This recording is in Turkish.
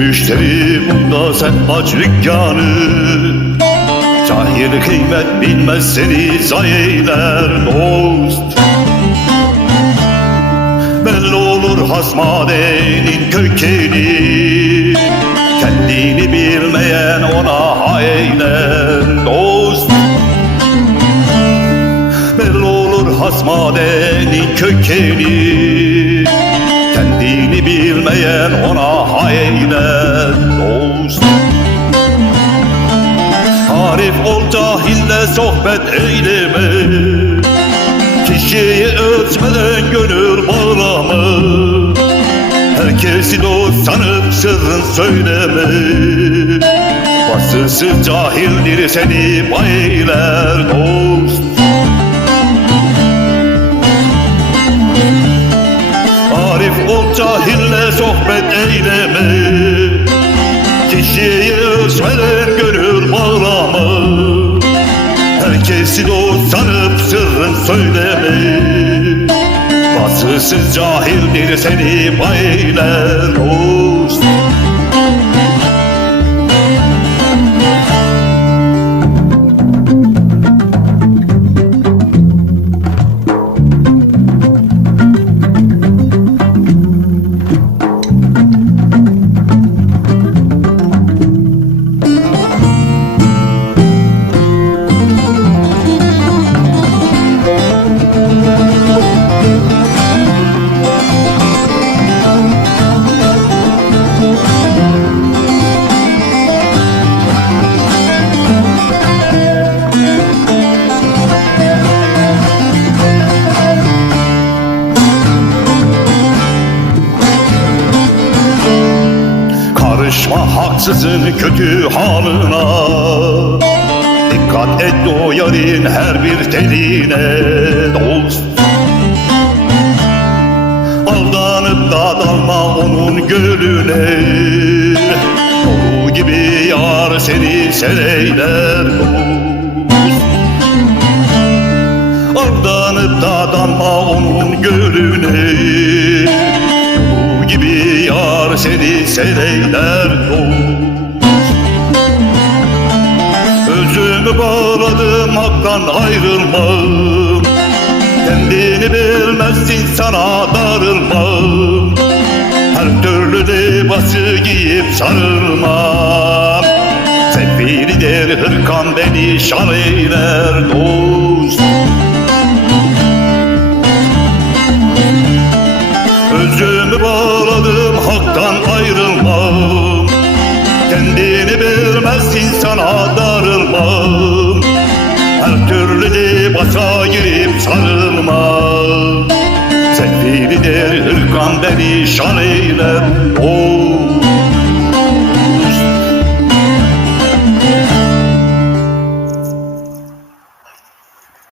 müşteri bunda sen aç dükkanı. Cahil kıymet bilmez seni zayi eyler dost. Belli olur hasmadenin kökeni, kendini bilmeyen ona hayeyler dost. Belli olur hasmadenin kökeni, kendini bilmeyen ona hayeyler dost. Arif ol, cahille sohbet eyleme, kişiyi ölçmeden gönül bağlama. Herkesi dost sanıp sırrın söyleme, vasıfsız cahildir seni baylar dost. Arif ol, cahille sohbet eyleme, kişiyi ölçmeden gönül bağlama. Herkesi dost sanıp sırrın söyleme, vasıfsız cahildir seni baylar dost. Karışma haksızın kötü halına, dikkat et o yarın her bir teline dost. Aldanıp da dalma onun gölüne, dolu gibi yar seni sereyler dost. Aldanıp da dalma onun gölüne, gibi yar seni sereyler dost. Özümü bağladım haktan ayrılmam, kendini bilmezsin sana darılmam. Her türlü libası giyip sarılmam, sefilidir hırkan beni şan eyler dost. Özümü bağladım haktan ayrılmam, kendini bilmezsin sana darılmam. Her türlü libasa girip sarılmam, sefilidir hırkan beni şan eyler.